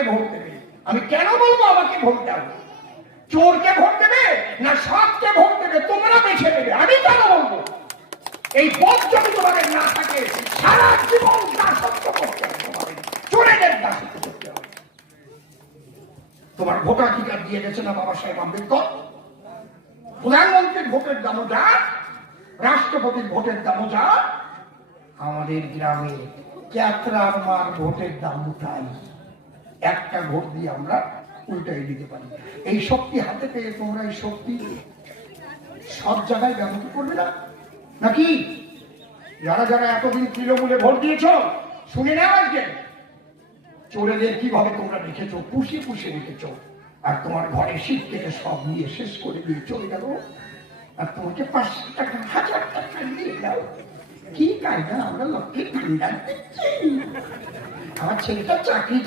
আমাকে ভোট দেবে। আমি কেন বলবো আমাকে ভোট দাও? চোরকে ভোট দেবে না সৎকে ভোট দেবে তোমরা বেছে নেবে। আমি কেন বলবো? এই পথ যদি তোমাদের না থাকে সারা জীবন দাসত্ব করতে হবে, তোমাদের চোরেদের দাসত্ব করতে হবে। তোমার ভোটাধিকার দিয়ে গেছে না বাবা সাহেব আম্বেদকর? প্রধানমন্ত্রীর ভোটের দামও যা, রাষ্ট্রপতির ভোটের দামও যা, আমাদের গ্রামে ক্যাথরার মার ভোটের দাম তাই। একটা ভোট দিয়ে আমরা উল্টাই দিতে পারি। এই শক্তি হাতে পেয়ে তোমরা এই শক্তি সব জায়গায় ব্যবহার করবে না নাকি? যারা যারা এতদিন তৃণমূলে ভোট দিয়েছ শুনে নাও, আজকে চোরেদের কিভাবে তোমরা রেখেছ, পুষিয়ে পুষিয়ে রেখেছ। আর তোমার ঘরে শীত থেকে সব নিয়ে শেষ করে দিয়ে চলে গেল। আর তোমাকে 500 টাকা 1000 টাকা দিয়ে দাও। কি কায়দা, আমরা লক্ষ্মীর ভান্ডার দিচ্ছি। আমার ছেলেটা চাকরি